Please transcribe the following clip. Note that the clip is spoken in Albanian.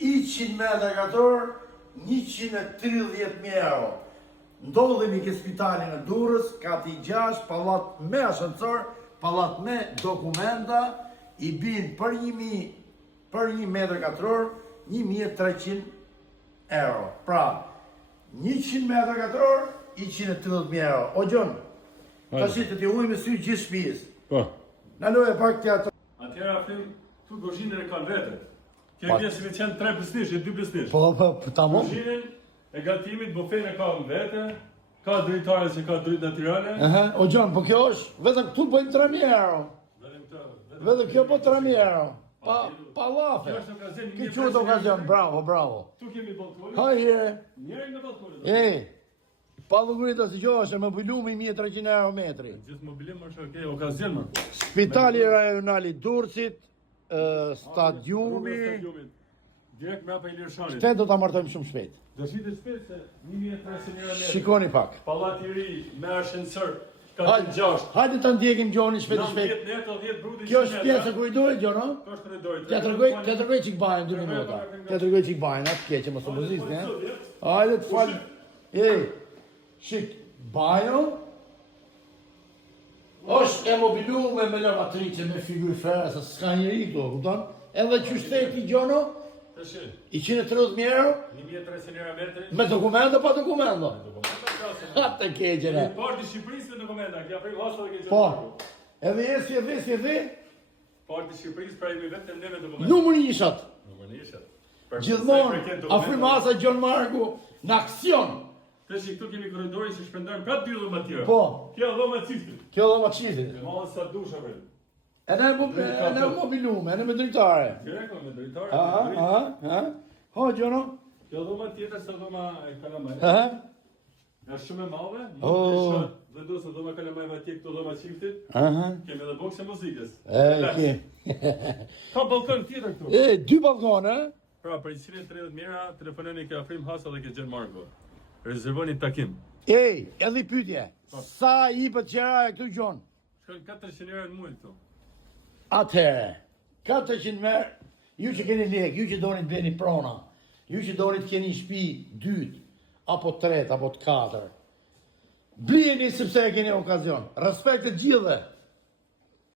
100 metra katror, 130.000 euro. Ndodhemi ke spitalin e Durrës, kati 6, pallat me ascensor, pallat me dokumenta, i bin për 1 metër katror, 1.300 euro. Pra, 100 metra katror, 130.000 euro. O Gjon, ta si të t'i ujë me sy gjithë shtëpisë. Po. Në loje pak tja të... Atëherë afim, tu kuzhinën e kanë vete. Kjo vjen si veçan 3 pjesësh, 2 pjesësh. Po, tamam. Kuzhinën e gatimit, bufenë ka në vete, ka dritare që ka dritë natyrale. O Gjon, po kjo është, vetëm këtu bëjnë 3.000 euro. Vetëm kjo po 3.000 euro. Pa lafe. Kjo është okazion. Kjo quhet okazion, bravo, bravo. Tu kemi balkonin. Hajde. Njëri në balkonin. Pa lugurita si kjo është, me mobilumi 1.300 euro metri. Gjithë mobilim është okay, okazion më. Spitali rajonali Durrësit, stadiumi. Direkt me apa Ilirshani. Këtë do ta martojmë shumë shpejt. Do shitet shpejt se 1.300 euro metri. Shikoni pak. Pallati i ri me ascensor. Ka 6. Hajde ta ndjekim Gjoni shpejt. 10 neto, 10 bruti. Kjo është pjesa ku i duhet Gjon, ha? Kjo është korridorit. T'ja tregoj çik bajën 2 minuta. T'ja tregoj çik bajën, atë keqe mos u buzis, ne? Hajde të fal. Shik, bajo është e mobilume me lavatrice, me figurë fere, se s'ka njëri këto, kupton? Edhe qyshteti Gjono, 130.000 euro, 1.300 euro metri. me dokumento pa dokumento. Atë keqene. Parti i Shqipërisë me dokumenta, kja prej hasta dhe ke Po, edhe si e Parti i Shqipërisë pra jemi vetëm ne me dokumenta. numër njëshat. Numër njëshat. Gjithmonë, afrimasa Gjon Marku, në aksion. Tash këtu kemi korridorin që shpendojmë prapë 2 dhoma tjera. Po. Kjo dhoma çiftit. Kjo dhe ma qiti. Mallë sa dusha bre. E ne mobilume, e ne me dritare. Direkt me drejtare. Aha. Ho, Gjono. Kjo dhoma tjetër se dhoma e Kalamaj. Aha. Është shumë e madhe. Oh. Vendosë dhoma Kalamaj atje këto dhoma çiftit. Aha. Kemi edhe boks e muzikës. Ke. Ka balkon tjetër këtu. 2 balkone, Pra, për 130 mijëra telefononi ke Afrim Hasa dhe ke Gjen Marko. Rezervoni takim. edhe i pytje. Sa i për qera e këtu Gjon? Shkon 400 euro në muaj këtu. Atëhere, 400 merë, ju që keni lek, ju që doni të bëni prona, ju që doni të keni shtëpi 2, apo 3, apo 4, blijeni sepse e keni okazion. Respekt të gjithë.